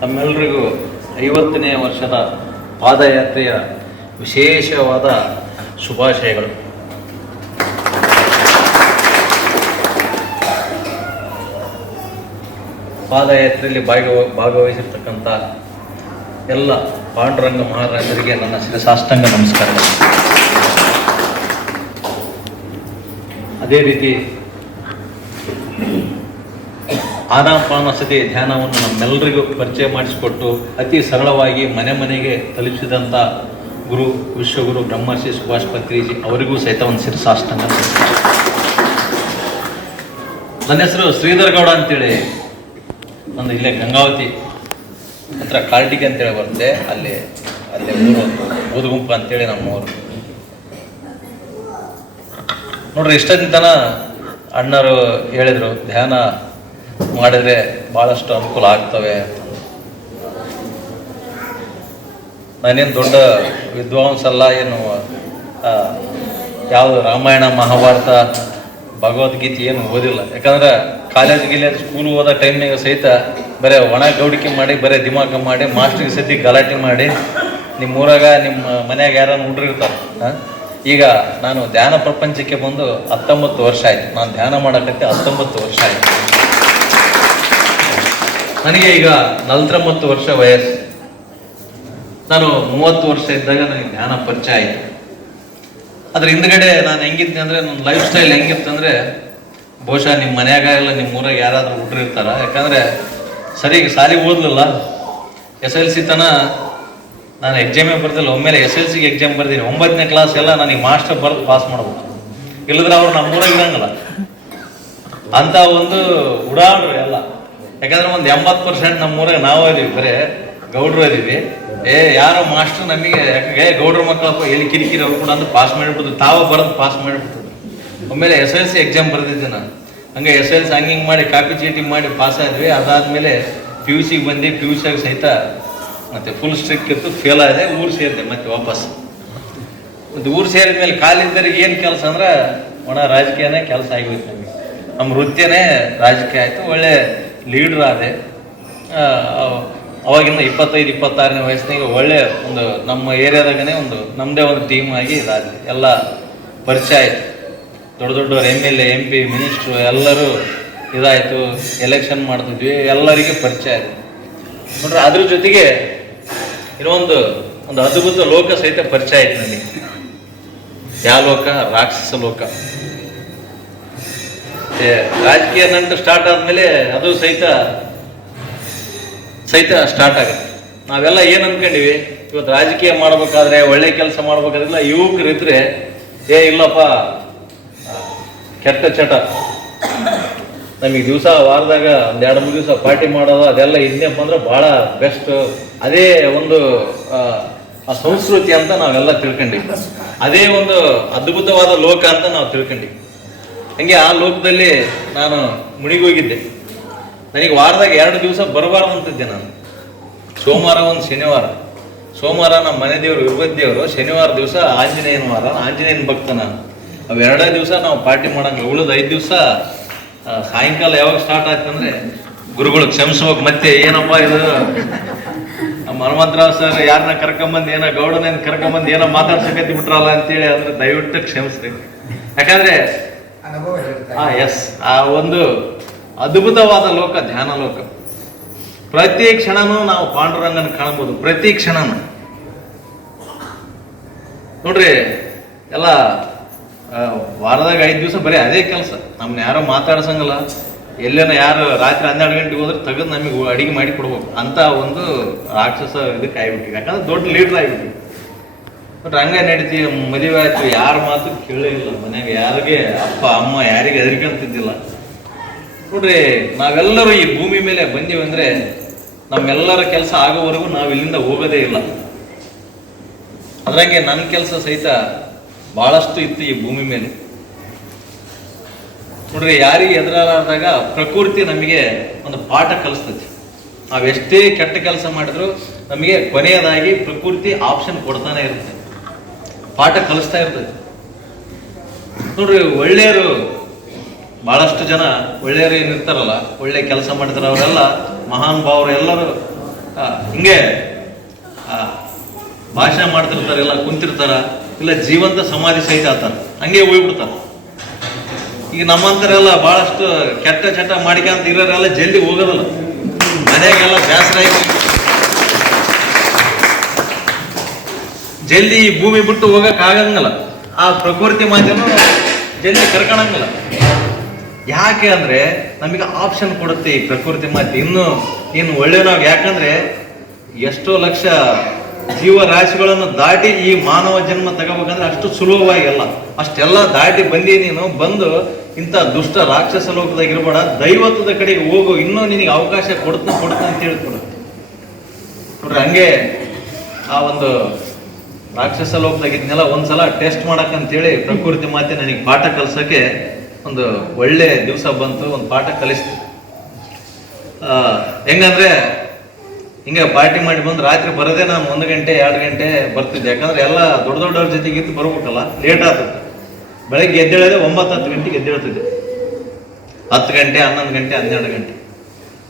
ತಮ್ಮೆಲ್ಲರಿಗೂ ಐವತ್ತನೇ ವರ್ಷದ ಪಾದಯಾತ್ರೆಯ ವಿಶೇಷವಾದ ಶುಭಾಶಯಗಳು. ಪಾದಯಾತ್ರೆಯಲ್ಲಿ ಭಾಗವ ಭಾಗವಹಿಸಿರ್ತಕ್ಕಂಥ ಎಲ್ಲ ಪಾಂಡುರಂಗ ಮಹಾರಾಜರಿಗೆ ನನ್ನ ಶಿರಸಾಷ್ಟಾಂಗ ನಮಸ್ಕಾರ ಅದೇ ರೀತಿ ಆನಾಪಾನಸತಿ ಧ್ಯಾನವನ್ನು ನಮ್ಮೆಲ್ಲರಿಗೂ ಪರಿಚಯ ಮಾಡಿಸಿಕೊಟ್ಟು ಅತಿ ಸರಳವಾಗಿ ಮನೆ ಮನೆಗೆ ತಲುಪಿಸಿದಂಥ ಗುರು ವಿಶ್ವಗುರು ಬ್ರಹ್ಮರ್ಷಿ ಸುಭಾಷ್ ಪತ್ರಿಜಿ ಅವರಿಗೂ ಸಹಿತ ಒಂದು ಶಿರಸಾಷ್ಟಂಗ. ನನ್ನ ಹೆಸರು ಶ್ರೀಧರ್ ಗೌಡ ಅಂತೇಳಿ. ಒಂದು ಇಲ್ಲೇ ಗಂಗಾವತಿ ಹತ್ರ ಕಾರ್ಟಿಗೆ ಅಂತೇಳಿ ಬರುತ್ತೆ. ಅಲ್ಲಿ ಅಲ್ಲಿ ಊರು ಬೂದುಗುಂಪ ಅಂತೇಳಿ ನಮ್ಮವರು ನೋಡ್ರಿ ಇಷ್ಟದಿನ ಅಣ್ಣರು ಹೇಳಿದರು, ಧ್ಯಾನ ಮಾಡಿದರೆ ಭಾಳಷ್ಟು ಅನುಕೂಲ ಆಗ್ತವೆ. ನಾನೇನು ದೊಡ್ಡ ವಿದ್ವಾಂಸಲ್ಲ, ಏನು ಯಾವುದು ರಾಮಾಯಣ, ಮಹಾಭಾರತ, ಭಗವದ್ಗೀತೆ ಏನು ಓದಿಲ್ಲ. ಯಾಕಂದ್ರೆ ಕಾಲೇಜ್ ಗಿಲೇಜ್ ಸ್ಕೂಲ್ ಹೋದ ಟೈಮ್ನಾಗ ಸಹಿತ ಬರೀ ಒಣ ಗೌಡಿಕೆ ಮಾಡಿ, ಬರೀ ದಿಮಾಕ ಮಾಡಿ ಮಾಸ್ಟ್ರಿಗೆ ಸತಿ ಗಲಾಟೆ ಮಾಡಿ ನಿಮ್ಮ ಊರಾಗ ನಿಮ್ಮ ಮನೆಯಾಗ ಯಾರನ್ನು ಹುಡ್ರಿರ್ತಾರೆ ಈಗ ನಾನು ಧ್ಯಾನ ಪ್ರಪಂಚಕ್ಕೆ ಬಂದು ಹತ್ತೊಂಬತ್ತು ವರ್ಷ ಆಯಿತು. ನಾನು ಧ್ಯಾನ ಮಾಡೋಕ್ಕೆ ಹತ್ತೊಂಬತ್ತು ವರ್ಷ ಆಯ್ತು. ನನಗೆ ಈಗ ನಲವತ್ತೊಂಬತ್ತು ವರ್ಷ ವಯಸ್ಸು. ನಾನು ಮೂವತ್ತು ವರ್ಷ ಇದ್ದಾಗ ನನಗೆ ಜ್ಞಾನ ಪರಿಚಯ ಆಯಿತು. ಅದ್ರ ಹಿಂದ್ಗಡೆ ನಾನು ಹೆಂಗಿದ್ದೆ ಅಂದರೆ, ನನ್ನ ಲೈಫ್ ಸ್ಟೈಲ್ ಹೆಂಗಿತ್ತು ಅಂದರೆ, ಬಹುಶಃ ನಿಮ್ಮ ಮನೆಯಾಗಲ್ಲ ನಿಮ್ಮ ಊರಾಗ ಯಾರಾದರೂ ಹುಟ್ಟಿರ್ತಾರ ಯಾಕಂದರೆ ಸರಿಗೆ ಸಾಲಿ ಓದಲಿಲ್ಲ. ಎಸ್ ಎಲ್ ಸಿ ತನ ನಾನು ಎಕ್ಸಾಮೇ ಬರ್ತಿಲ್ಲ ಒಮ್ಮೆಲೆ ಎಸ್ ಎಲ್ ಸಿಗೆ ಎಕ್ಸಾಮ್ ಬರ್ದಿನಿ. ಒಂಬತ್ತನೇ ಕ್ಲಾಸ್ ಎಲ್ಲ ನನಗೆ ಮಾಸ್ಟರ್ ಬರೆದು ಪಾಸ್ ಮಾಡ್ಬೇಕು. ಇಲ್ಲದ್ರೆ ಅವ್ರು ನಮ್ಮ ಊರಾಗ ಇರಂಗಿಲ್ಲ. ಅಂತ ಒಂದು ಉಡಾಡ್ರು ಎಲ್ಲ. ಯಾಕಂದ್ರೆ ಒಂದು ಎಂಬತ್ತು ಪರ್ಸೆಂಟ್ ನಮ್ಮ ಊರಾಗ ನಾವು ಇದೀವಿ, ಬರೇ ಗೌಡ್ರು ಇದೀವಿ. ಏ, ಯಾರೋ ಮಾಸ್ಟರ್ ನಮಗೆ ಯಾಕೆ ಗೌಡ್ರ ಮಕ್ಕಳಪ್ಪ ಎಲ್ಲಿ ಕಿರಿಕಿರಿ ಅವ್ರು ಕೂಡ ಅಂತ ಪಾಸ್ ಮಾಡಿಬಿಡ್ತು ತಾವ ಬರೋದು ಪಾಸ್ ಮಾಡಿಬಿಡ್ತದೆ ಆಮೇಲೆ ಎಸ್ ಎಲ್ ಸಿ ಎಕ್ಸಾಮ್ ಬರೆದಿದ್ದೆ ನಾನು. ಹಂಗೆ ಎಸ್ ಎಲ್ ಸಿ ಹಂಗಿಂಗ್ ಮಾಡಿ ಕಾಪಿ ಚೀಟಿ ಮಾಡಿ ಪಾಸ್ ಆದ್ವಿ. ಅದಾದ್ಮೇಲೆ ಪಿ ಯು ಸಿಗೆ ಬಂದು. ಪಿ ಯು ಸಿಯಾಗ ಸಹಿತ ಮತ್ತೆ ಫುಲ್ ಸ್ಟ್ರಿಕ್ ಇತ್ತು. ಫೇಲ್ ಆದೆ. ಊರು ಸೇರಿದೆ ಮತ್ತೆ ವಾಪಸ್. ಮತ್ತೆ ಊರು ಸೇರಿದ ಮೇಲೆ ಕಾಲಿದ್ದರಿಗೆ ಏನು ಕೆಲಸ ಅಂದ್ರೆ, ಒಣ ರಾಜಕೀಯನೇ ಕೆಲಸ ಆಗೋಯ್ತು ನಮಗೆ. ನಮ್ಮ ವೃತ್ತಿಯೇ ರಾಜಕೀಯ ಆಯಿತು. ಒಳ್ಳೆ ಲೀಡ್ರ್ ಆದೆ ಅವಾಗಿಂದ ಇಪ್ಪತ್ತೈದು, ಇಪ್ಪತ್ತಾರನೇ ವಯಸ್ಸಿನಾಗ ಒಳ್ಳೆ ಒಂದು ನಮ್ಮ ಏರಿಯಾದಾಗನೇ ಒಂದು ನಮ್ಮದೇ ಒಂದು ಟೀಮ್ ಆಗಿ ಇದಾದೆ ಎಲ್ಲ ಪರಿಚಯ ಆಯಿತು. ದೊಡ್ಡ ದೊಡ್ಡವ್ರು M L A M P minister ಎಲ್ಲರೂ ಇದಾಯಿತು ಎಲೆಕ್ಷನ್ ಮಾಡ್ತಿದ್ವಿ, ಎಲ್ಲರಿಗೆ ಪರಿಚಯ ಆಯಿತು. ನೋಡ್ರೆ, ಅದ್ರ ಜೊತೆಗೆ ಇರೋ ಒಂದು ಅದ್ಭುತ ಲೋಕ ಸಹಿತ ಪರಿಚಯ ಆಯ್ತು ನನಗೆ. ಯಾವ ಲೋಕ ರಾಕ್ಷಸ ಲೋಕ. ರಾಜಕೀಯ ನಂಟು ಸ್ಟಾರ್ಟ್ ಆದ್ಮೇಲೆ ಅದು ಸಹಿತ ಸಹಿತ ಸ್ಟಾರ್ಟ್ ಆಗುತ್ತೆ. ನಾವೆಲ್ಲ ಏನ್ ಅನ್ಕೊಂಡಿವಿ? ಇವತ್ತು ರಾಜಕೀಯ ಮಾಡ್ಬೇಕಾದ್ರೆ, ಒಳ್ಳೆ ಕೆಲಸ ಮಾಡ್ಬೇಕಾದ್ರೆಲ್ಲ ಯುವಕರು ಇದ್ರೆ, ಏ, ಇಲ್ಲಪ್ಪ, ಕೆಟ್ಟ ಚಟ. ನಮಗೆ ದಿವಸ, ವಾರದಾಗ ಒಂದ್ ಎರಡು ಮೂರು ದಿವಸ ಪಾರ್ಟಿ ಮಾಡೋದು, ಅದೆಲ್ಲ ಇದನ್ನಪ್ಪ ಅಂದ್ರೆ ಬಹಳ ಬೆಸ್ಟ್ ಅದೇ ಒಂದು ಆ ಸಂಸ್ಕೃತಿ ಅಂತ ನಾವೆಲ್ಲ ತಿಳ್ಕೊಂಡಿವಿ. ಅದೇ ಒಂದು ಅದ್ಭುತವಾದ ಲೋಕ ಅಂತ ನಾವು ತಿಳ್ಕೊಂಡಿವಿ. ಹಂಗೆ ಆ ಲೋಕದಲ್ಲಿ ನಾನು ಮುಣಿಗೋಗಿದ್ದೆ ನನಗೆ ವಾರದಾಗ ಎರಡು ದಿವಸ ಬರಬಾರ್ದು ಅಂತಿದ್ದೆ ನಾನು. ಸೋಮವಾರ ಒಂದು ಶನಿವಾರ. ಸೋಮವಾರ ನಮ್ಮ ಮನೆ ದೇವರು ವಿಭತ್ ದೇವರು, ಶನಿವಾರ ದಿವಸ ಆಂಜನೇಯನ ವಾರ. ಆಂಜನೇಯನ ಭಕ್ತ ನಾನು. ಅವೆರಡೇ ದಿವಸ ನಾವು ಪಾರ್ಟಿ ಮಾಡೋಂಗೆ ಉಳಿದ ಐದು ದಿವಸ ಸಾಯಂಕಾಲ ಯಾವಾಗ ಸ್ಟಾರ್ಟ್ ಆಯ್ತು ಅಂದ್ರೆ ಗುರುಗಳು ಕ್ಷಮಿಸ್ಬೇಕು ಮತ್ತೆ, ಏನಪ್ಪ ಇದು? ನಮ್ಮ ಹನುಮಂತರಾವ್ ಸರ್ ಯಾರನ್ನ ಕರ್ಕೊಂಬಂದು ಏನೋ ಗೌಡನೇನು ಕರ್ಕೊಂಬಂದು ಏನೋ ಮಾತಾಡ್ಸಕತ್ತಿ ಬಿಟ್ರಲ್ಲ ಅಂತೇಳಿ ಅಂದ್ರೆ ದಯವಿಟ್ಟು ಕ್ಷಮಿಸ್ರಿ. ಯಾಕಂದ್ರೆ ಆ ಎಸ್ ಆ ಒಂದು ಅದ್ಭುತವಾದ ಲೋಕ ಧ್ಯಾನ ಲೋಕ. ಪ್ರತಿ ಕ್ಷಣನೂ ನಾವು ಪಾಂಡುರಂಗನ ಕಾಣಬಹುದು ಪ್ರತಿ ಕ್ಷಣನೂ. ನೋಡ್ರಿ ಎಲ್ಲ ವಾರದಾಗ ಐದು ದಿವಸ ಬರೀ ಅದೇ ಕೆಲಸ. ನಮ್ಮನ್ನ ಯಾರೋ ಮಾತಾಡ್ಸಂಗಲ್ಲ. ಎಲ್ಲೇನೋ ಯಾರು ರಾತ್ರಿ ಹನ್ನೆರಡು ಗಂಟೆಗೆ ಹೋದ್ರೆ ತೆಗೆದು ನಮಗೆ ಅಡಿಗೆ ಮಾಡಿ ಕೊಡ್ಬೇಕು. ಅಂತ ಒಂದು ರಾಕ್ಷಸ ಇದಕ್ಕೆ ಆಗ್ಬಿಟ್ಟಿದೆ. ಯಾಕಂದ್ರೆ ದೊಡ್ಡ ಲೀಡರ್ ಆಗ್ಬಿಟ್ಟಿದೆ. ಬಟ್ ಹಂಗ ನಡೀತಿ, ಮದುವೆ ಆಯ್ತು, ಯಾರ ಮಾತು ಕೇಳೇ ಇಲ್ಲ ಮನ್ಯಾಗ. ಯಾರಿಗೆ ಅಪ್ಪ, ಅಮ್ಮ, ಯಾರಿಗೆ ಹೆದರ್ಕೊಂತಿದ್ದಿಲ್ಲ. ನೋಡ್ರಿ, ನಾವೆಲ್ಲರೂ ಈ ಭೂಮಿ ಮೇಲೆ ಬಂದೀವಿ ಅಂದ್ರೆ ನಮ್ಮೆಲ್ಲರ ಕೆಲಸ ಆಗೋವರೆಗೂ ನಾವು ಇಲ್ಲಿಂದ ಹೋಗೋದೇ ಇಲ್ಲ. ಅದ್ರಂಗೆ ನನ್ನ ಕೆಲಸ ಸಹಿತ ಬಹಳಷ್ಟು ಇತ್ತು ಈ ಭೂಮಿ ಮೇಲೆ. ನೋಡ್ರಿ, ಯಾರಿಗೆ ಎದುರಾದಾಗ ಪ್ರಕೃತಿ ನಮಗೆ ಒಂದು ಪಾಠ ಕಲಿಸ್ತೈತಿ. ನಾವೆಷ್ಟೇ ಕೆಟ್ಟ ಕೆಲಸ ಮಾಡಿದ್ರು ನಮಗೆ ಕೊನೆಯದಾಗಿ ಪ್ರಕೃತಿ ಆಪ್ಷನ್ ಕೊಡ್ತಾನೆ ಇರುತ್ತೆ. ಪಾಠ ಕಲಿಸ್ತಾ ಇರ್ತೈತಿ ನೋಡ್ರಿ, ಒಳ್ಳೆಯರು ಬಹಳಷ್ಟು ಜನ ಒಳ್ಳೆಯರು ಏನಿರ್ತಾರಲ್ಲ, ಒಳ್ಳೆ ಕೆಲಸ ಮಾಡಿದ್ರೆ ಅವರೆಲ್ಲ, ಮಹಾನ್ ಭಾವರು ಎಲ್ಲರೂ ಹಿಂಗೆ ಭಾಷಣ ಮಾಡ್ತಿರ್ತಾರೆ ಇಲ್ಲ ಕುಂತಿರ್ತಾರ, ಇಲ್ಲ ಜೀವಂತ ಸಮಾಧಿ ಸಹಿತ ಆತಾರ ಹಂಗೆ ಹೋಗ್ಬಿಡ್ತಾರ. ಈಗ ನಮ್ಮಂತರೆಲ್ಲ ಬಹಳಷ್ಟು ಕೆಟ್ಟ ಚಟ ಮಾಡ್ಕೊಂತ ಇರೋರೆಲ್ಲ ಜಲ್ದಿ ಹೋಗೋದಲ್ಲ. ಮನೆಗೆಲ್ಲ ಬೇಸರ ಆಗಿ ಜಲ್ದಿ ಭೂಮಿ ಬಿಟ್ಟು ಹೋಗಕ್ ಆಗಂಗಿಲ್ಲ. ಆ ಪ್ರಕೃತಿ ಮಾಧ್ಯಮ ಜಲ್ದಿ ಕರ್ಕೊಳಂಗಿಲ್ಲ. ಯಾಕೆ ಅಂದ್ರೆ ನಮಗೆ ಆಪ್ಷನ್ ಕೊಡುತ್ತೆ ಈ ಪ್ರಕೃತಿ ಮಾತೆ ಇನ್ನು ಇನ್ನು ಒಳ್ಳೆ ನಾವು ಯಾಕಂದ್ರೆ ಎಷ್ಟೋ ಲಕ್ಷ ಜೀವರಾಶಿಗಳನ್ನು ದಾಟಿ ಈ ಮಾನವ ಜನ್ಮ ತಗೋಬೇಕಂದ್ರೆ ಅಷ್ಟು ಸುಲಭವಾಗಿ ಅಲ್ಲ. ಅಷ್ಟೆಲ್ಲ ದಾಟಿ ಬಂದಿ ನೀನು, ಬಂದು ಇಂಥ ದುಷ್ಟ ರಾಕ್ಷಸ ಲೋಕದಾಗ ಇರಬೇಡ. ದೈವತ್ವದ ಕಡೆಗೆ ಹೋಗು. ಇನ್ನೂ ನಿನಗೆ ಅವಕಾಶ ಕೊಡ್ತಾ ಕೊಡ್ತಾ ಅಂತ ಹೇಳ್ಕೊಡುತ್ತೆ ನೋಡ್ರಿ, ಹಂಗೆ ಆ ಒಂದು ರಾಕ್ಷಸ ಲೋಕದಾಗ ಇದನ್ನೆಲ್ಲ ಒಂದ್ಸಲ ಟೆಸ್ಟ್ ಮಾಡಕ್ಕಂತೇಳಿ ಪ್ರಕೃತಿ ಮಾತೆ ನನಗೆ ಪಾಠ ಕಲ್ಸಕ್ಕೆ ಒಂದು ಒಳ್ಳೆ ದಿವಸ ಬಂತು, ಒಂದು ಪಾಠ ಕಲಿಸ್ತು. ಹೆಂಗಂದ್ರೆ ಹಿಂಗೆ ಪಾರ್ಟಿ ಮಾಡಿ ಬಂದು ರಾತ್ರಿ ಬರೋದೇ ನಾನು ಒಂದು ಗಂಟೆ, ಎರಡು ಗಂಟೆ ಬರ್ತಿದ್ದೆ. ಯಾಕಂದ್ರೆ ಎಲ್ಲ ದೊಡ್ಡ ದೊಡ್ಡವ್ರ ಜೊತೆಗೆ ಇದ್ದು ಬರ್ಬೇಕಲ್ಲ ಲೇಟ್ ಆಗ್ತದೆ ಬೆಳಗ್ಗೆ ಎದ್ದೇಳೋದೆ ಒಂಬತ್ತು ಹತ್ತು ಗಂಟೆಗೆ ಎದ್ದೇಳ್ತಿದ್ದೆ. ಹತ್ತು ಗಂಟೆ, ಹನ್ನೊಂದು ಗಂಟೆ, ಹನ್ನೆರಡು ಗಂಟೆ.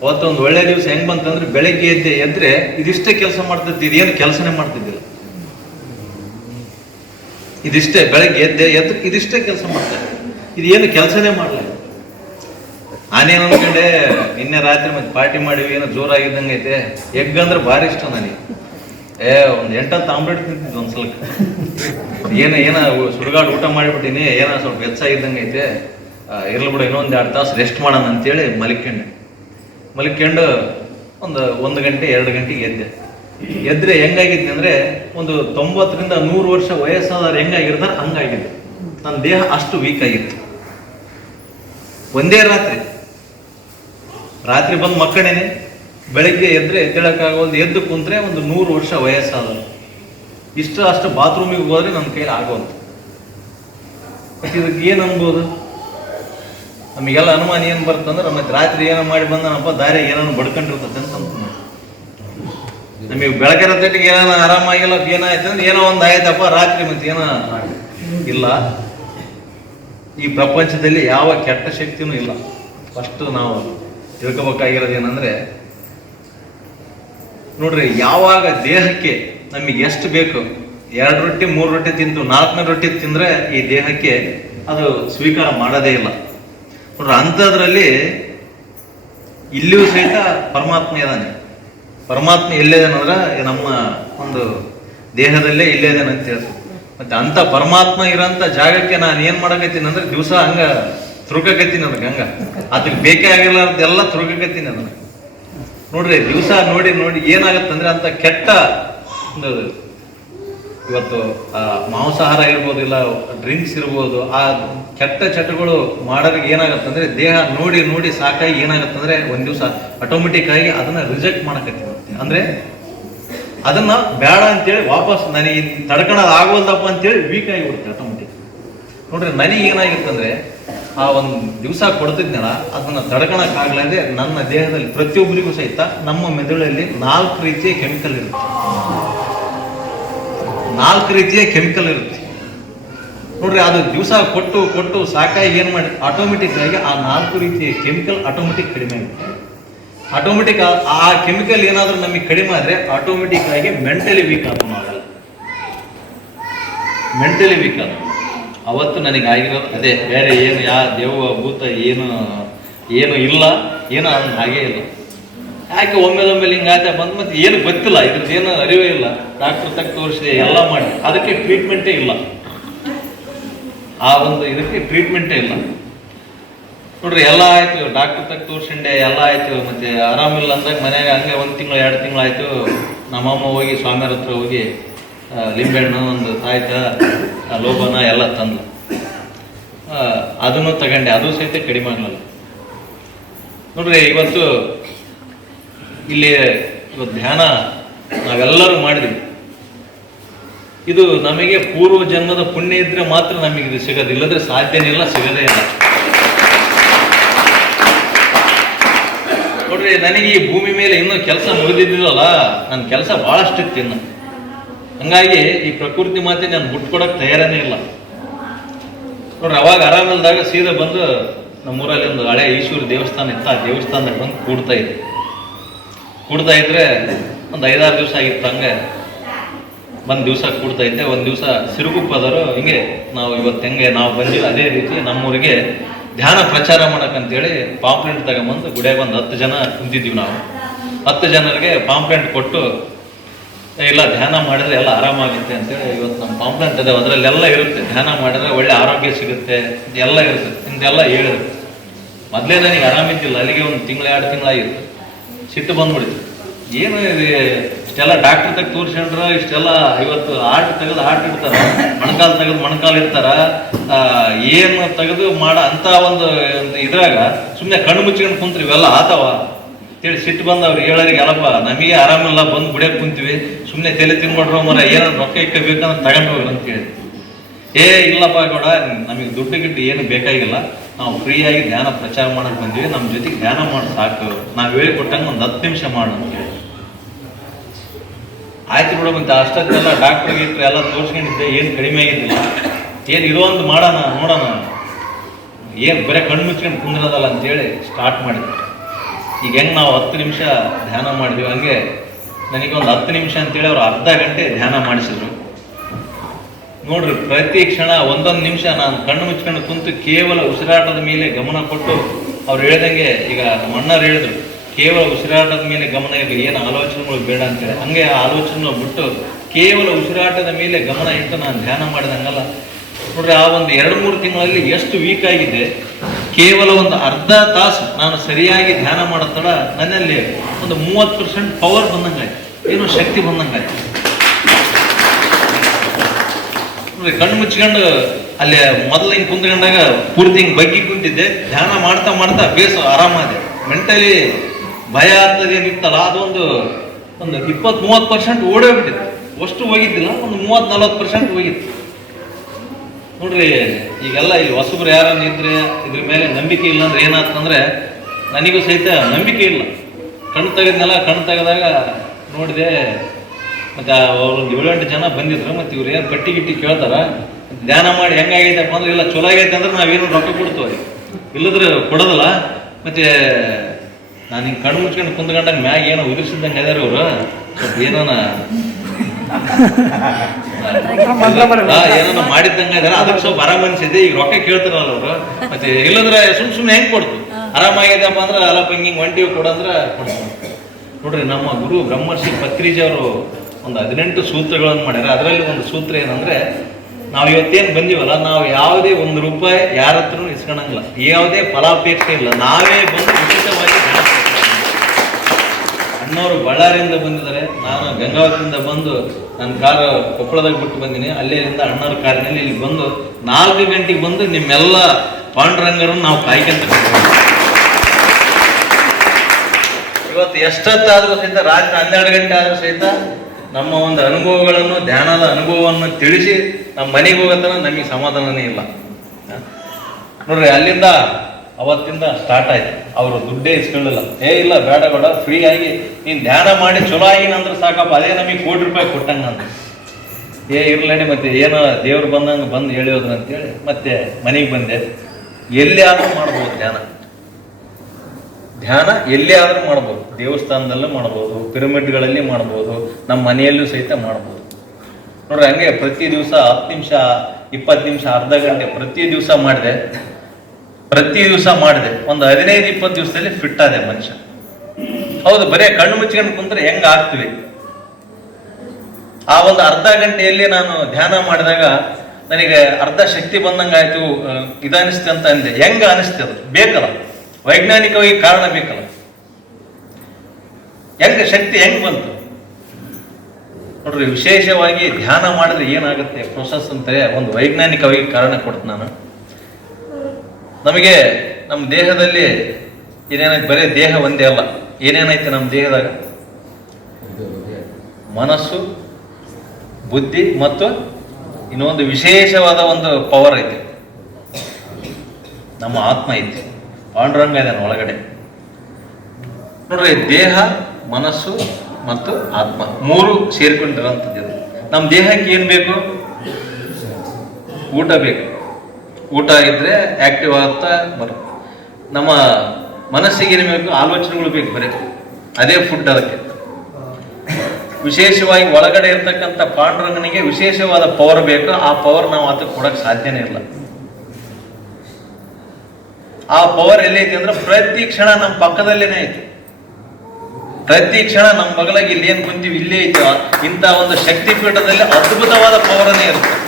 ಅವತ್ತೊಂದು ಒಳ್ಳೆ ದಿವಸ ಹೆಂಗ್ ಬಂತಂದ್ರೆ ಬೆಳಗ್ಗೆ ಎದ್ದೆ ಎದ್ರೆ ಇದಿಷ್ಟೇ ಕೆಲಸ ಮಾಡ್ತಿದ್ದೆ, ಇದೇನು ಕೆಲಸನೇ ಮಾಡ್ತಿದ್ದಿಲ್ಲ. ಇದಿಷ್ಟೇ, ಬೆಳಗ್ಗೆ ಎದ್ದೆ, ಎದ್ದು ಇದಿಷ್ಟೇ ಕೆಲಸ ಮಾಡ್ತಾರೆ. ಇದೇನು ಕೆಲಸನೇ ಮಾಡಲ್ಲ ನಾನೇನು ಅನ್ಕೊಂಡೆ ನಿನ್ನೆ ರಾತ್ರಿ ಮತ್ತೆ ಪಾರ್ಟಿ ಮಾಡಿವಿ, ಏನೋ ಜೋರಾಗಿದ್ದಂಗೆ ಐತೆ. ಎಗ್ ಅಂದ್ರೆ ಭಾರಿ ಇಷ್ಟ ನನಗೆ. ಏ, ಒಂದು ಎಂಟತ್ತು ಆಮ್ಲೆಟ್ ತಿಂತಿದ್ದು ಒಂದ್ಸಲ ಏನ ಏನ ಸುಡುಗಾಡು ಊಟ ಮಾಡಿಬಿಟ್ಟಿನಿ, ಏನ ಸ್ವಲ್ಪ ಹೆಚ್ಚಾಗಿದ್ದಂಗೆ ಐತೆ. ಇರ್ಲಿ ಬಿಡು, ಇನ್ನೊಂದು ಎರಡು ತಾಸು ರೆಸ್ಟ್ ಮಾಡೋಣ ಅಂತೇಳಿ ಮಲಿಕೊಂಡೆ. ಮಲಿಕೊಂಡು ಒಂದು ಒಂದು ಗಂಟೆ, ಎರಡು ಗಂಟೆಗೆ ಎದ್ದೆ. ಎದ್ರೆ ಹೆಂಗಾಗಿದ್ದೆ ಅಂದ್ರೆ ಒಂದು ತೊಂಬತ್ತರಿಂದ ನೂರು ವರ್ಷ ವಯಸ್ಸಾದವ್ರು ಹೆಂಗಾಗಿರ್ತಾರೆ ಹಂಗಾಗಿದೆ. ನನ್ನ ದೇಹ ಅಷ್ಟು ವೀಕ್ ಆಗಿತ್ತು. ಒಂದೇ ರಾತ್ರಿ. ರಾತ್ರಿ ಬಂದು ಮಕ್ಕಳೇನೆ, ಬೆಳಗ್ಗೆ ಎದ್ರೆ ಎದ್ದೇಳಕ್ಕಾಗೋದು ಎದ್ದು ಕುಂತ್ರೆ ಒಂದು ನೂರು ವರ್ಷ ವಯಸ್ಸಾದವರು. ಇಷ್ಟು ಅಷ್ಟು ಬಾತ್ರೂಮಿಗೆ ಹೋದ್ರೆ ನನ್ನ ಕೈಲಿ ಆಗೋದು ಇದಕ್ಕೆ ಏನು ಅನ್ಬೋದು? ನಮಗೆಲ್ಲ ಅನುಮಾನ ಏನು ಬರ್ತಂದ್ರೆ, ಮತ್ತೆ ರಾತ್ರಿ ಏನೋ ಮಾಡಿ ಬಂದನಪ್ಪ ದಾರಿ ಏನೋ ಬಡ್ಕೊಂಡಿರ್ತದೆ ಅಂತ. ನಮಗೆ ಬೆಳಕಿನ ತಟ್ಟಿಗೆ ಏನೋ ಆರಾಮಾಗಿಲ್ಲ ಏನಾಯ್ತು ಅಂದ್ರೆ ಏನೋ ಒಂದು ಆಯ್ತಪ್ಪ, ರಾತ್ರಿ ಮತ್ತೆ ಏನೋ ಇಲ್ಲ. ಈ ಪ್ರಪಂಚದಲ್ಲಿ ಯಾವ ಕೆಟ್ಟ ಶಕ್ತಿನೂ ಇಲ್ಲ. ಫಸ್ಟ್ ನಾವು ತಿಳ್ಕೊಬೇಕಾಗಿರೋದು ಏನಂದ್ರೆ, ನೋಡ್ರಿ, ಯಾವಾಗ ದೇಹಕ್ಕೆ ನಮಗೆ ಎಷ್ಟು ಬೇಕು, ಎರಡು ರೊಟ್ಟಿ, ಮೂರು ರೊಟ್ಟಿ ತಿಂತು, ನಾಲ್ಕನೇ ರೊಟ್ಟಿ ತಿಂದ್ರೆ ಈ ದೇಹಕ್ಕೆ ಅದು ಸ್ವೀಕಾರ ಮಾಡೋದೇ ಇಲ್ಲ. ನೋಡ್ರಿ, ಅಂಥದ್ರಲ್ಲಿ ಇಲ್ಲಿಯೂ ಸಹಿತ ಪರಮಾತ್ಮ ಇದ್ದಾನೆ. ಪರಮಾತ್ಮ ಎಲ್ಲೇದನಂದ್ರೆ ನಮ್ಮ ಒಂದು ದೇಹದಲ್ಲೇ ಇಲ್ಲೇ ಅಂತ ಹೇಳ್ತಾರೆ ಮತ್ತೆ ಅಂತ ಪರಮಾತ್ಮ ಇರೋಂಥ ಜಾಗಕ್ಕೆ ನಾನು ಏನ್ ಮಾಡಕತ್ತೀನಿ ಅಂದ್ರೆ ದಿವಸ ಹಂಗ ತುರುಕಕತ್ತೀನಿ ಅದಕ್ಕೆ ಹಂಗ ಅದಕ್ಕೆ ಬೇಕೇ ಆಗಿರ್ಲಾರ್ದೆಲ್ಲ ತುರುಕಕತ್ತೀನಿ ಅದನ್ನ ನೋಡ್ರಿ, ದಿವಸ ನೋಡಿ ನೋಡಿ ಏನಾಗತ್ತಂದ್ರೆ ಅಂತ ಕೆಟ್ಟ ಒಂದು ಇವತ್ತು ಮಾಂಸಾಹಾರ ಇರ್ಬೋದು ಇಲ್ಲ ಡ್ರಿಂಕ್ಸ್ ಇರ್ಬೋದು, ಆ ಕೆಟ್ಟ ಚಟಗಳು ಮಾಡೋರಿಗೆ ಏನಾಗತ್ತಂದ್ರೆ ದೇಹ ನೋಡಿ ನೋಡಿ ಸಾಕಾಗಿ ಏನಾಗತ್ತಂದ್ರೆ ಒಂದು ದಿವಸ ಆಟೋಮೆಟಿಕ್ ಆಗಿ ಅದನ್ನ ರಿಜೆಕ್ಟ್ ಮಾಡಕತ್ತೀವಿ ಅಂದ್ರೆ ಅದನ್ನ ಬೇಡ ಅಂತೇಳಿ ವಾಪಸ್ ನನಗೆ ತಡ್ಕೊಳೋದು ಆಗೋಲ್ದಪ್ಪ ಅಂತೇಳಿ ವೀಕ್ ಆಗಿಬಿಡುತ್ತೆ ಆಟೋಮೆಟಿಕ್ ನೋಡ್ರಿ ನನಗೆ ಏನಾಗಿತ್ತಂದ್ರೆ ಆ ಒಂದು ದಿವಸ ಕೊಡ್ತಿದ್ನಲ್ಲ, ಅದನ್ನ ತಡ್ಕೊಳಕ್ ಆಗ್ಲಾರ್ದೆ ನನ್ನ ದೇಹದಲ್ಲಿ ಪ್ರತಿಯೊಬ್ಬರಿಗೂ ಸಹಿತ ನಮ್ಮ ಮೆದುಳಲ್ಲಿ ನಾಲ್ಕು ರೀತಿಯ ಕೆಮಿಕಲ್ ಇರುತ್ತೆ. ನಾಲ್ಕು ರೀತಿಯ ಕೆಮಿಕಲ್ ಇರುತ್ತೆ. ನೋಡ್ರಿ, ಅದು ದಿವಸ ಕೊಟ್ಟು ಕೊಟ್ಟು ಸಾಕಾಗಿ ಏನು ಮಾಡಿ ಆಟೋಮೆಟಿಕ್ ಆಗಿ ಆ ನಾಲ್ಕು ರೀತಿಯ ಕೆಮಿಕಲ್ ಆಟೋಮೆಟಿಕ್ ಕಡಿಮೆ ಆಗುತ್ತೆ. ಆಟೋಮೆಟಿಕ್ ಆ ಕೆಮಿಕಲ್ ಏನಾದರೂ ನಮಗೆ ಕಡಿಮೆ ಆದರೆ ಆಟೋಮೆಟಿಕ್ ಆಗಿ ಮೆಂಟಲಿ ವೀಕ್ ಆದ ಆಗಲ್ಲ ಮೆಂಟಲಿ ವೀಕ್ ಆದ ಅವತ್ತು ನನಗೆ ಆಗಿರೋ ಅದೇ, ಬೇರೆ ಏನು, ಯಾ ದೇವ, ಭೂತ ಏನು ಏನು ಇಲ್ಲ, ಏನು ಅದನ್ನು ಹಾಗೇ ಇಲ್ಲ. ಯಾಕೆ ಒಮ್ಮೆ ಹಿಂಗಾಯ್ತ ಬಂದ್ ಮತ್ತೆ ಏನು ಗೊತ್ತಿಲ್ಲ, ಇದ್ರದ್ದು ಏನು ಅರಿವೇ ಇಲ್ಲ. ಡಾಕ್ಟರ್ ತಕ್ಕ ತೋರಿಸಿದೆ, ಎಲ್ಲ ಮಾಡಿ ಅದಕ್ಕೆ ಟ್ರೀಟ್ಮೆಂಟೇ ಇಲ್ಲ. ಆ ಒಂದು ಇದಕ್ಕೆ ಟ್ರೀಟ್ಮೆಂಟೇ ಇಲ್ಲ. ನೋಡ್ರಿ, ಎಲ್ಲ ಆಯ್ತು ಡಾಕ್ಟರ್ ತಕ್ಕ ತೋರ್ಸಂಡೆ, ಎಲ್ಲ ಆಯ್ತು, ಮತ್ತೆ ಆರಾಮಿಲ್ಲ ಅಂದಾಗ ಮನೆಯಾಗ ಹಂಗೆ ಒಂದು ತಿಂಗಳು, ಎರಡು ತಿಂಗಳು ಆಯ್ತು, ನಮ್ಮಮ್ಮ ಹೋಗಿ ಸ್ವಾಮಿಯರ ಹತ್ರ ಹೋಗಿ ಲಿಂಬೆಹಣ್ಣು ಒಂದು ತಾಯ್ತ ಲೋಬನ ಎಲ್ಲ ತಂದು ಅದನ್ನು ತಗೊಂಡೆ, ಅದು ಸಹಿತ ಕಡಿಮೆ ಆಗಲಿಲ್ಲ. ನೋಡ್ರಿ, ಇವತ್ತು ಇಲ್ಲಿ ಇವತ್ತು ಧ್ಯಾನ ನಾವೆಲ್ಲರೂ ಮಾಡಿದ್ವಿ. ಇದು ನಮಗೆ ಪೂರ್ವ ಜನ್ಮದ ಪುಣ್ಯ ಇದ್ರೆ ಮಾತ್ರ ನಮಗೆ ಇದು ಸಿಗೋದು ಇಲ್ಲದ್ರೆ ಸಾಧ್ಯನೇ ಇಲ್ಲ, ಸಿಗದೇ ಇಲ್ಲ. ನೋಡ್ರಿ, ನನಗೆ ಈ ಭೂಮಿ ಮೇಲೆ ಇನ್ನೂ ಕೆಲಸ ಮುಗಿದಿದ್ದಿಲ್ಲಲ್ಲ ನನ್ನ ಕೆಲಸ ಭಾಳಷ್ಟು ಇನ್ನು. ಹಂಗಾಗಿ ಈ ಪ್ರಕೃತಿ ಮಾತೆ ನಾನು ಮುಟ್ಕೊಡಕ್ಕೆ ತಯಾರನೇ ಇಲ್ಲ. ನೋಡ್ರಿ, ಅವಾಗ ಆರಾಮಿಲ್ದಾಗ ಸೀದಾ ಬಂದು ನಮ್ಮೂರಲ್ಲಿ ಒಂದು ಹಳೆ ಈಶ್ವರ ದೇವಸ್ಥಾನ ಇತ್ತು, ಆ ದೇವಸ್ಥಾನದಾಗ ಬಂದು ಕೂಡ್ತಾ ಇದ್ದೆ. ಕೂಡ್ತಾ ಇದ್ರೆ ಒಂದು ಐದಾರು ದಿವಸ ಆಗಿತ್ತು ಹಂಗೆ. ಒಂದು ದಿವಸ ಕೂಡ್ತಾ ಇದ್ದೆ, ಒಂದು ದಿವಸ ಸಿರುಗುಪ್ಪದವರು ಹಿಂಗೆ, ನಾವು ಇವತ್ತು ಹೆಂಗೆ, ನಾವು ಬಂದಿವಿ ಅದೇ ರೀತಿ ನಮ್ಮೂರಿಗೆ ಧ್ಯಾನ ಪ್ರಚಾರ ಮಾಡಕ್ಕಂತೇಳಿ ಪಾಂಪ್ಲೆಂಟ್ ತಗೊಂಬಂದು ಗುಡಿಯಾಗ ಒಂದು ಹತ್ತು ಜನ ಕುಂತಿದ್ದೀವಿ ನಾವು. ಹತ್ತು ಜನರಿಗೆ ಪಾಂಪ್ಲೆಂಟ್ ಕೊಟ್ಟು ಇಲ್ಲ, ಧ್ಯಾನ ಮಾಡಿದ್ರೆ ಎಲ್ಲ ಆರಾಮಾಗುತ್ತೆ ಅಂತೇಳಿ ಇವತ್ತು ನಮ್ಮ ಪಾಂಪ್ಲೆಂಟ್ ಇದೆ, ಅದರಲ್ಲೆಲ್ಲ ಇರುತ್ತೆ. ಧ್ಯಾನ ಮಾಡಿದ್ರೆ ಒಳ್ಳೆ ಆರೋಗ್ಯ ಸಿಗುತ್ತೆ ಎಲ್ಲ ಇರುತ್ತೆ ಇಂದೆಲ್ಲ ಹೇಳಿದ್ರು. ಮೊದಲೇ ನನಗೆ ಆರಾಮಿದ್ದಿಲ್ಲ ಅಲ್ಲಿಗೆ ಒಂದು ತಿಂಗಳು, ಎರಡು ತಿಂಗಳಾಗಿತ್ತು. ಸಿಟ್ಟು ಬಂದ್ಬಿಡಿತು. ಏನು ಇಷ್ಟೆಲ್ಲ ಡಾಕ್ಟರ್ ತಗ ತೋರಿಸ್ಕೊಂಡ್ರ ಇಷ್ಟೆಲ್ಲ ಇವತ್ತು ಆರ್ಟ್ ತೆಗೆದು ಆರ್ಟ್ ಇಡ್ತಾರ, ಮೊಣಕಾಲು ತೆಗೆದು ಮೊಣಕಾಲು ಇರ್ತಾರ ಏನು ತೆಗೆದು ಮಾಡ ಅಂತ ಒಂದು ಇದ್ರಾಗ ಸುಮ್ಮನೆ ಕಣ್ಣು ಮುಚ್ಚಿಕೊಂಡು ಕುಂತ್ರಿ ಇವೆಲ್ಲ ಆತವ. ಹೇಳಿ ಸಿಟ್ಟು ಬಂದವ್ರು ಹೇಳೋರಿಗೆ ಅಲ್ಲಪ್ಪ ನಮಗೆ ಆರಾಮಿಲ್ಲ, ಬಂದು ಗುಡಿಯಕ್ಕೆ ಕುಂತೀವಿ ಸುಮ್ಮನೆ ತಲೆ ತಿನ್ಬಿಡ್ರೋ ಮರ, ಏನಾದ್ರು ರೊಕ್ಕ ಇಕ್ಕಬೇಕಂದ್ರೆ ತಗೊಂಡು ಹೋಗ್ರಿ ಅಂತ ಹೇಳಿ. ಏ, ಇಲ್ಲಪ್ಪ ಗೌಡ, ನಮಗೆ ದುಡ್ಡು ಗಿಡ್ಡು ಏನು ಬೇಕಾಗಿಲ್ಲ. ನಾವು ಫ್ರೀಯಾಗಿ ಧ್ಯಾನ ಪ್ರಚಾರ ಮಾಡೋಕ್ಕೆ ಬಂದ್ವಿ ನಮ್ಮ ಜೊತೆಗೆ ಧ್ಯಾನ ಮಾಡಿ, ಸಾಕು. ನಾವು ಹೇಳಿಕೊಟ್ಟಂಗೆ ಒಂದು ಹತ್ತು ನಿಮಿಷ ಮಾಡು ಅಂತ ಹೇಳಿ. ಆಯ್ತು ಬಿಡು ಅಂತ ಡಾಕ್ಟರ್ ಎಲ್ಲ ತೋರಿಸ್ಕೊಂಡಿದ್ದೆ, ಏನು ಕಡಿಮೆ ಆಗಿದ್ದಿಲ್ಲ. ಏನು ಇರೋ ಒಂದು ಮಾಡೋಣ, ನೋಡೋಣ ಏನು ಬರೀ ಕಣ್ಣು ಮುಚ್ಕೊಂಡು ಕುಂದಿರೋದಲ್ಲ ಅಂತೇಳಿ ಸ್ಟಾರ್ಟ್ ಮಾಡಿದ್ವಿ ಈಗ ಹೆಂಗೆ ನಾವು ಹತ್ತು ನಿಮಿಷ ಧ್ಯಾನ ಮಾಡಿದ್ವಿ, ಹಂಗೆ ನನಗೆ ಒಂದು ಹತ್ತು ನಿಮಿಷ ಅಂತೇಳಿ ಅವ್ರು ಅರ್ಧ ಗಂಟೆ ಧ್ಯಾನ ಮಾಡಿಸಿದ್ರು. ನೋಡ್ರಿ, ಪ್ರತಿ ಕ್ಷಣ ಒಂದೊಂದು ನಿಮಿಷ ನಾನು ಕಣ್ಣು ಮುಚ್ಕೊಂಡು ಕುಂತು ಕೇವಲ ಉಸಿರಾಟದ ಮೇಲೆ ಗಮನ ಕೊಟ್ಟು ಅವ್ರು ಹೇಳ್ದಂಗೆ ಈಗ ನಮ್ಮ ಅಣ್ಣವ್ರು ಹೇಳಿದ್ರು ಕೇವಲ ಉಸಿರಾಟದ ಮೇಲೆ ಗಮನ ಇರಲಿ. ಏನು ಆಲೋಚನೆಗಳು ಬೇಡ ಅಂತೇಳಿ. ಹಂಗೆ ಆ ಆಲೋಚನೆ ಬಿಟ್ಟು ಕೇವಲ ಉಸಿರಾಟದ ಮೇಲೆ ಗಮನ ಇಟ್ಟು ನಾನು ಧ್ಯಾನ ಮಾಡಿದಂಗಲ್ಲ. ನೋಡ್ರಿ, ಆ ಒಂದು ಎರಡು ಮೂರು ತಿಂಗಳಲ್ಲಿ ಎಷ್ಟು ವೀಕ್ ಆಗಿದೆ. ಕೇವಲ ಒಂದು ಅರ್ಧ ತಾಸು ನಾನು ಸರಿಯಾಗಿ ಧ್ಯಾನ ಮಾಡತ್ತಡ ನನ್ನಲ್ಲಿ ಒಂದು ಮೂವತ್ತು ಪರ್ಸೆಂಟ್ ಪವರ್ ಬಂದಂಗಾಯ್ತು. ಏನೋ ಶಕ್ತಿ ಬಂದಂಗಾಯ್ತು. ಕಣ್ಣು ಮುಚ್ಕೊಂಡು ಅಲ್ಲಿ ಮೊದಲು ಹಿಂಗೆ ಕುಂತ್ಕೊಂಡಾಗ ಪೂರ್ತಿ ಹಿಂಗೆ ಬಗ್ಗಿ ಕುಂತಿದ್ದೆ. ಧ್ಯಾನ ಮಾಡ್ತಾ ಮಾಡ್ತಾ ಬೇಸು ಆರಾಮಾದೆ. ಮೆಂಟಲಿ ಭಯ ಆಗ್ತದೆ ಅದೊಂದು ಒಂದು ಇಪ್ಪತ್ತು ಮೂವತ್ತು ಪರ್ಸೆಂಟ್ ಓಡೋಗ್ಬಿಟ್ಟಿತ್ತು. ಅಷ್ಟು ಹೋಗಿದ್ದಿಲ್ಲ, ಒಂದು ಮೂವತ್ತು ನಲ್ವತ್ತು ಪರ್ಸೆಂಟ್ ಹೋಗಿತ್ತು. ನೋಡ್ರಿ, ಈಗೆಲ್ಲ ಇಲ್ಲಿ ಹೊಸಬ್ರು ಯಾರನ್ನ ಇದ್ರೆ, ಇದ್ರ ಮೇಲೆ ನಂಬಿಕೆ ಇಲ್ಲ ಅಂದ್ರೆ ಏನಾಗ್ತಂದ್ರೆ ನನಗೂ ಸಹಿತ ನಂಬಿಕೆ ಇಲ್ಲ. ಕಣ್ಣು ತೆಗೆದ್ನೆಲ್ಲ, ಕಣ್ಣು ತೆಗೆದಾಗ ನೋಡಿದೆ, ಮತ್ತೆ ಒಂದು ಏಳೆಂಟು ಜನ ಬಂದಿದ್ರು, ಮತ್ತೆ ಇವ್ರು ಏನು ಪಟ್ಟಿ ಗಿಟ್ಟಿ ಕೇಳ್ತಾರ, ಧ್ಯಾನ ಮಾಡಿ ಹೆಂಗಾಗೈತಪ್ಪ ಅಂದ್ರೆ ಇಲ್ಲ ಚಲೋ ಆಗೈತೆ ಅಂದ್ರೆ ನಾವೇನು ರೊಕ್ಕ ಕೊಡ್ತೀವಿ. ಇಲ್ಲದ್ರೆ ಕೊಡೋದಿಲ್ಲ, ಮತ್ತೆ ನಾನು ಹಿಂಗೆ ಕಣ್ಣು ಮುಚ್ಕೊಂಡು ಕುಂದ್ಕೊಂಡಾಗ ಮ್ಯಾಗ ಏನೋ ಉದುರಿಸಿದ್ದಂಗೆ ಅದಾರ ಅವರು. ಸ್ವಲ್ಪ ಏನೋನ ಏನೋ ಮಾಡಿದ್ದಂಗ ಅದಾರ ಅದಕ್ಕೆ ಸ್ವಲ್ಪ ಆರಾಮ ಅನ್ಸಿದೆ ಈಗ ರೊಕ್ಕ ಕೇಳ್ತಾರಲ್ಲ ಅವರು. ಮತ್ತೆ ಇಲ್ಲಂದ್ರೆ ಸುಮ್ ಸುಮ್ಮನೆ ಹೆಂಗೆ ಕೊಡ್ತು ಆರಾಮಾಗಿದೆಪ್ಪ ಅಂದ್ರೆ, ಅಲ್ಲಪ್ಪ ಹಿಂಗೆ ಒಂಟಿ ಕೊಡಂದ್ರೆ ಕೊಡ್ತಾರೆ ನೋಡ್ರಿ, ನಮ್ಮ ಗುರು ಬ್ರಹ್ಮರ್ಷಿ ಪತ್ರಿಜಿ ಅವರು ಒಂದು ಹದಿನೆಂಟು ಸೂತ್ರಗಳನ್ನು ಮಾಡ್ಯಾರ. ಅದರಲ್ಲಿ ಒಂದು ಸೂತ್ರ ಏನಂದ್ರೆ, ನಾವು ಇವತ್ತೇನು ಬಂದೀವಲ್ಲ, ನಾವು ಯಾವುದೇ ಒಂದು ರೂಪಾಯಿ ಯಾರ ಹತ್ರನೂ ಇಸ್ಕೊಳಂಗಿಲ್ಲ ಯಾವುದೇ ಫಲಾಪೇಕ್ಷೆ ಇಲ್ಲ. ನಾವೇ ಬಂದು. ಅಣ್ಣವರು ಬಳ್ಳಾರಿಯಿಂದ ಬಂದಿದ್ದಾರೆ ನಾನು ಗಂಗಾವತಿಯಿಂದ ಬಂದು ನನ್ನ ಕಾರು ಕೊಪ್ಪಳದಾಗ ಬಿಟ್ಟು ಬಂದೀನಿ ಅಲ್ಲಿಂದ ಅಣ್ಣವ್ರ ಕಾರಿನಲ್ಲಿ ಇಲ್ಲಿ ಬಂದು ನಾಲ್ಕು ಗಂಟೆಗೆ ಬಂದು ನಿಮ್ಮೆಲ್ಲ ಪಾಂಡುರಂಗರನ್ನು ನಾವು ಕಾಯ್ಕೊಂತ. ಇವತ್ತು ಎಷ್ಟೊತ್ತಾದರೂ ಸಹಿತ, ರಾತ್ರಿ ಹನ್ನೆರಡು ಗಂಟೆ ಆದರೂ ಸಹಿತ ನಮ್ಮ ಒಂದು ಅನುಭವಗಳನ್ನು, ಧ್ಯಾನದ ಅನುಭವವನ್ನು ತಿಳಿಸಿ ನಮ್ಮ ಮನೆಗೆ ಹೋಗತನ ನಮಗೆ ಸಮಾಧಾನನೇ ಇಲ್ಲ? ನೋಡ್ರಿ, ಅಲ್ಲಿಂದ ಅವತ್ತಿಂದ ಸ್ಟಾರ್ಟ್ ಆಯ್ತು. ಅವರು ದುಡ್ಡೇ ಇಸ್ಕೊಳ್ಳಲ್ಲ. ಏ, ಇಲ್ಲ, ಬೇಡ ಬೇಡ ಫ್ರೀ ಆಗಿ ನೀನ್ ಧ್ಯಾನ ಮಾಡಿ, ಚಲೋ ಆಗಿನಂದ್ರೆ ಸಾಕಪ್ಪ. ಅದೇ ನಮಗೆ ಕೋಟಿ ರೂಪಾಯಿ ಕೊಟ್ಟಂಗ ಅಂತ ಏ, ಇರ್ಲೇ ಮತ್ತೆ ಏನೋ ದೇವ್ರು ಬಂದಂಗೆ ಬಂದು ಅಂತ ಅಂತೇಳಿ ಮತ್ತೆ ಮನೆಗೆ ಬಂದೆ. ಎಲ್ಲಿ ಆದ್ರೂ ಮಾಡ್ಬೋದು ಧ್ಯಾನ. ಧ್ಯಾನ ಎಲ್ಲಿ ಆದ್ರೂ ಮಾಡ್ಬೋದು. ದೇವಸ್ಥಾನದಲ್ಲೂ ಮಾಡ್ಬೋದು ಪಿರಮಿಡ್ಗಳಲ್ಲಿ ಮಾಡ್ಬೋದು ನಮ್ಮ ಮನೆಯಲ್ಲೂ ಸಹಿತ ಮಾಡ್ಬೋದು. ನೋಡ್ರಿ, ಹಂಗೆ ಪ್ರತಿ ದಿವಸ ಹತ್ತು ನಿಮಿಷ, ಇಪ್ಪತ್ತು ನಿಮಿಷ, ಅರ್ಧ ಗಂಟೆ ಪ್ರತಿ ದಿವಸ ಮಾಡಿದೆ. ಪ್ರತಿ ದಿವಸ ಮಾಡಿದೆ. ಒಂದು ಹದಿನೈದು, ಇಪ್ಪತ್ತು ದಿವಸದಲ್ಲಿ ಫಿಟ್ ಆದೆ ಮನುಷ್ಯ. ಹೌದು, ಬರೇ ಕಣ್ಣು ಮುಚ್ಕೊಂಡು ಕುಂತ್ರೆ ಹೆಂಗ ಆಗ್ತಿವಿ? ಆ ಒಂದು ಅರ್ಧ ಗಂಟೆಯಲ್ಲಿ ನಾನು ಧ್ಯಾನ ಮಾಡಿದಾಗ ನನಗೆ ಅರ್ಧ ಶಕ್ತಿ ಬಂದಂಗಾಯ್ತು ಆಯ್ತು ಇದನಿಸ್ತು ಅಂತ ಅಂದೆ. ಹೆಂಗ ಅನಿಸ್ತು ಅದು? ಬೇಕಲ್ಲ. ವೈಜ್ಞಾನಿಕವಾಗಿ ಕಾರಣ ಬೇಕಲ್ಲ. ಹೆಂಗ ಶಕ್ತಿ ಹೆಂಗ್ ಬಂತು? ನೋಡ್ರಿ, ವಿಶೇಷವಾಗಿ ಧ್ಯಾನ ಮಾಡಿದ್ರೆ ಏನಾಗುತ್ತೆ? ಪ್ರೊಸೆಸ್ ಅಂತ ಒಂದು ವೈಜ್ಞಾನಿಕವಾಗಿ ಕಾರಣ ಕೊಡ್ತು ನಾನು. ನಮಗೆ ನಮ್ಮ ದೇಹದಲ್ಲಿ ಏನೇನೈತೆ ಬರೀ ದೇಹ ಒಂದೇ ಅಲ್ಲ. ಏನೇನೈತೆ ನಮ್ಮ ದೇಹದಾಗ? ಮನಸ್ಸು ಬುದ್ಧಿ ಮತ್ತು ಇನ್ನೊಂದು ವಿಶೇಷವಾದ ಒಂದು ಪವರ್ ಐತೆ. ನಮ್ಮ ಆತ್ಮ ಐತೆ. ಪಾಂಡುರಂಗ ಇದೆ ಒಳಗಡೆ. ನೋಡ್ರಿ ದೇಹ ಮನಸ್ಸು ಮತ್ತು ಆತ್ಮ ಮೂರು ಸೇರ್ಕೊಂಡಿರೋಂಥದ್ದು. ನಮ್ಮ ದೇಹಕ್ಕೆ ಏನು ಬೇಕು? ಊಟ ಬೇಕು. ಊಟ ಇದ್ರೆ ಆಕ್ಟಿವ್ ಆಗುತ್ತಾ? ಬರುತ್ತೆ. ನಮ್ಮ ಮನಸ್ಸಿಗೆ ಬೇಕು? ಆಲೋಚನೆಗಳು ಬೇಕು ಬರೀ. ಅದೇ ಫುಡ್ ಅದಕ್ಕೆ. ವಿಶೇಷವಾಗಿ ಒಳಗಡೆ ಇರ್ತಕ್ಕಂಥ ಪಾಂಡುರಂಗನಿಗೆ ವಿಶೇಷವಾದ ಪವರ್ ಬೇಕು. ಆ ಪವರ್ ನಾವು ಅದಕ್ಕೆ ಕೊಡಕ್ ಸಾಧ್ಯನೇ ಇಲ್ಲ. ಆ ಪವರ್ ಎಲ್ಲೈತಿ ಅಂದ್ರೆ ಪ್ರತಿ ಕ್ಷಣ ನಮ್ಮ ಪಕ್ಕದಲ್ಲೇನೆ ಐತಿ. ಪ್ರತಿ ಕ್ಷಣ ನಮ್ಮ ಬಗಲಾಗಿ ಇಲ್ಲಿ ಏನ್ ಕುಂತೀವಿ, ಇಲ್ಲೇ ಐತಿ ಇಂಥ ಒಂದು ಶಕ್ತಿ ಪೀಠದಲ್ಲಿ ಅದ್ಭುತವಾದ ಪವರನೇ ಇರುತ್ತೆ.